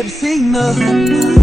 have you seen her?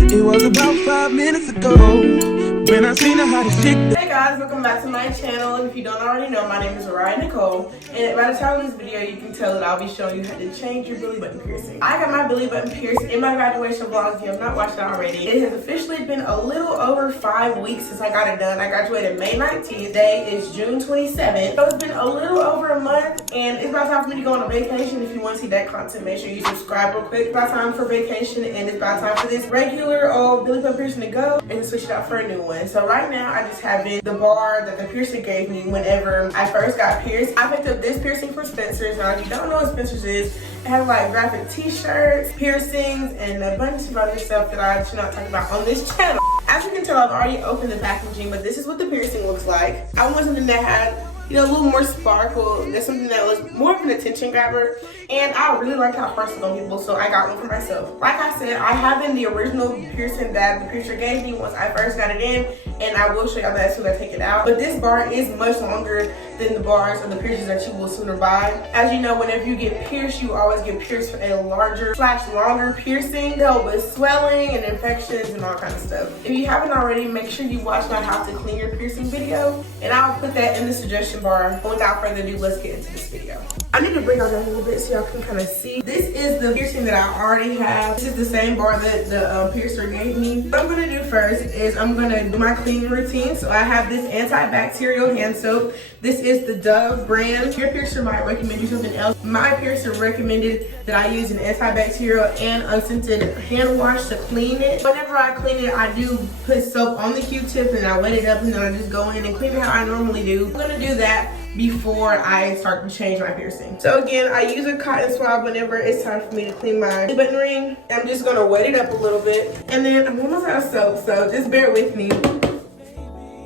It was about 5 minutes ago when I seen her how to shake. Hey guys, welcome back to my channel. If you don't already know, my name is Nicole, and by the time of this video, you can tell that I'll be showing you how to change your belly button piercing. I got my belly button pierced in my graduation vlog. If you have not watched it already, it has officially been a little over 5 weeks since I got it done. I graduated May 19th. Today is June 27th. So it's been a little over a month, and it's about time for me to go on a vacation. If you want to see that content, make sure you subscribe real quick. It's about time for vacation, and it's about time for this regular old belly button piercing to go and switch it out for a new one. So right now, I just have the bar that the piercer gave me whenever I first got pierced. I picked up this piercing from Spencer's. Now, if you don't know what Spencer's is, it has like graphic t-shirts, piercings, and a bunch of other stuff that I should not talk about on this channel. As you can tell, I've already opened the packaging, but this is what the piercing looks like. I want something that had, you know, a little more sparkle. That's something that was more of an attention grabber. And I really like how it first on people, so I got one for myself. Like I said, I have in the original piercing that the piercer gave me once I first got it in, and I will show y'all that as soon as I take it out. But this bar is much longer than the bars of the piercings that you will sooner buy. As you know, whenever you get pierced, you always get pierced for a larger / longer piercing to help with swelling and infections and all kinds of stuff. If you haven't already, make sure you watch my how to clean your piercing video, and I'll put that in the suggestion bar. Without further ado, let's get into this video. I need to bring y'all down a little bit so y'all can kind of see. This is the piercing that I already have. This is the same bar that the piercer gave me. What I'm gonna do first is I'm gonna do my cleaning routine. So I have this antibacterial hand soap. This is the Dove brand. Your piercer might recommend you something else. My piercer recommended that I use an antibacterial and unscented hand wash to clean it. Whenever I clean it, I do put soap on the Q-tip and I wet it up, and then I just go in and clean it how I normally do. I'm gonna do that before I start to change my piercing. So again, I use a cotton swab whenever it's time for me to clean my button ring. I'm just gonna wet it up a little bit, and then I'm almost out of soap, so just bear with me.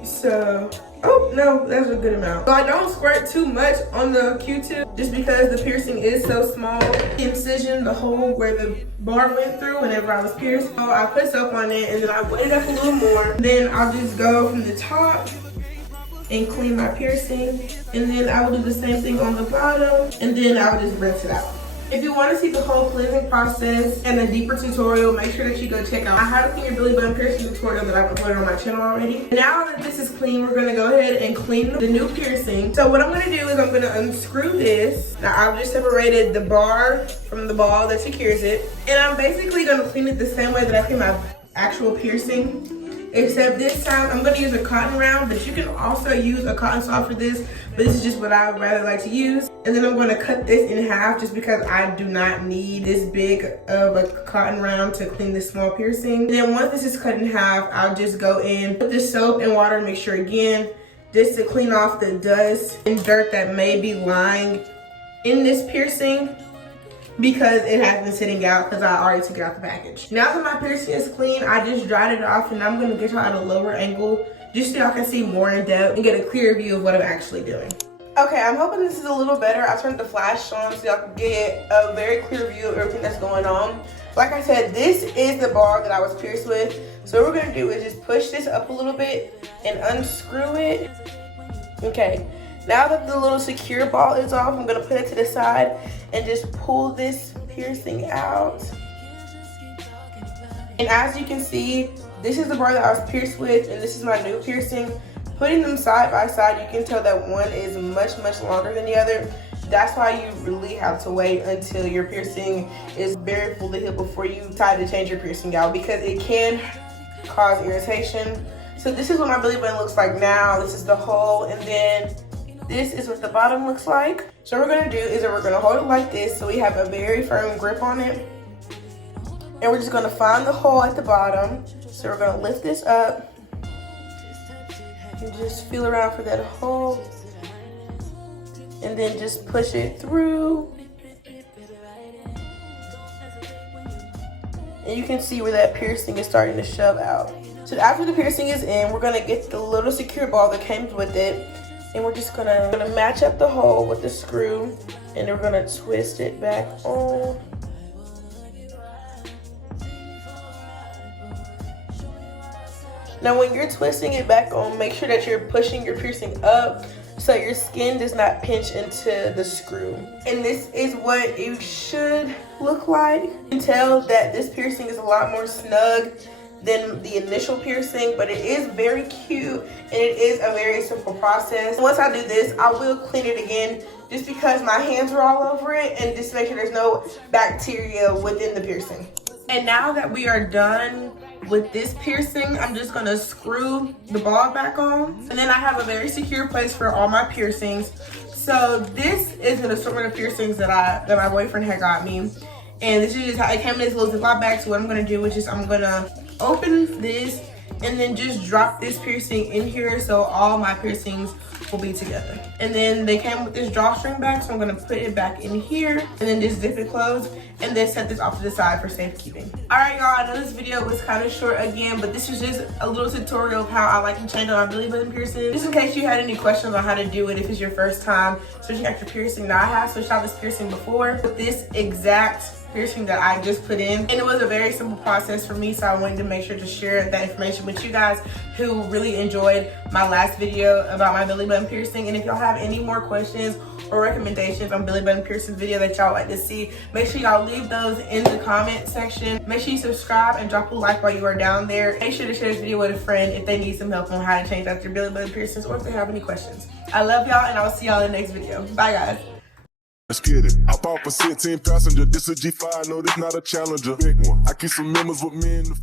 So, oh no, that's a good amount. So I don't squirt too much on the Q-tip just because the piercing is so small. The incision, the hole where the bar went through whenever I was pierced. So I put soap on it, and then I wet it up a little more. Then I'll just go from the top and clean my piercing, and then I will do the same thing on the bottom, and then I will just rinse it out. If you want to see the whole cleansing process and a deeper tutorial, make sure that you go check out my how to clean your belly button piercing tutorial that I've uploaded on my channel already. Now that this is clean, we're gonna go ahead and clean the new piercing. So what I'm gonna do is I'm gonna unscrew this. Now I've just separated the bar from the ball that secures it, and I'm basically gonna clean it the same way that I clean my actual piercing. Except this time, I'm gonna use a cotton round, but you can also use a cotton swab for this, but this is just what I would rather like to use. And then I'm gonna cut this in half just because I do not need this big of a cotton round to clean this small piercing. And then once this is cut in half, I'll just go in, put the soap and water, make sure again, just to clean off the dust and dirt that may be lying in this piercing, because it has been sitting out because I already took it out the package. Now that my piercing is clean, I just dried it off, and I'm gonna get y'all at a lower angle just so y'all can see more in depth and get a clear view of what I'm actually doing. Okay, I'm hoping this is a little better. I turned the flash on so y'all can get a very clear view of everything that's going on. Like I said, this is the bar that I was pierced with. So what we're gonna do is just push this up a little bit and unscrew it. Okay. Now that the little secure ball is off, I'm gonna put it to the side and just pull this piercing out. And as you can see, this is the bar that I was pierced with, and this is my new piercing. Putting them side by side, you can tell that one is much longer than the other. That's why you really have to wait until your piercing is very fully healed before you decide to change your piercing out, because it can cause irritation. So this is what my belly button looks like now. This is the hole, and then this is what the bottom looks like. So what we're gonna do is that we're gonna hold it like this so we have a very firm grip on it. And we're just gonna find the hole at the bottom. So we're gonna lift this up and just feel around for that hole. And then just push it through. And you can see where that piercing is starting to shove out. So after the piercing is in, we're gonna get the little secure ball that came with it. And we're just gonna match up the hole with the screw, and then we're gonna twist it back on. Now when you're twisting it back on, make sure that you're pushing your piercing up so your skin does not pinch into the screw. And this is what it should look like. You can tell that this piercing is a lot more snug than the initial piercing, but it is very cute and it is a very simple process. Once I do this, I will clean it again just because my hands are all over it, and just to make sure there's no bacteria within the piercing. And now that we are done with this piercing, I'm just gonna screw the ball back on. And then I have a very secure place for all my piercings. So this is an assortment of piercings that my boyfriend had got me. And this is just how it came in this little Ziploc bag. So what I'm gonna do is I'm gonna open this and then just drop this piercing in here so all my piercings will be together. And then they came with this drawstring bag, so I'm gonna put it back in here and then just zip it closed and then set this off to the side for safekeeping. All right, y'all, I know this video was kind of short again, but this is just a little tutorial of how I like to change out my belly button piercing. Just in case you had any questions on how to do it if it's your first time switching out your piercing. Now I have switched out this piercing before with this exact piercing that I just put in, and it was a very simple process for me, so I wanted to make sure to share that information with you guys who really enjoyed my last video about my belly button piercing. And if y'all have any more questions or recommendations on belly button piercing video that y'all like to see, make sure y'all leave those in the comment section. Make sure you subscribe and drop a like while you are down there. Make sure to share this video with a friend if they need some help on how to change out their belly button piercings or if they have any questions. I love y'all, and I'll see y'all in the next video. Bye, guys. Let's get it. I bought for 16 passenger. This a G5, no, this not a Challenger. Big one. I keep some members with me in the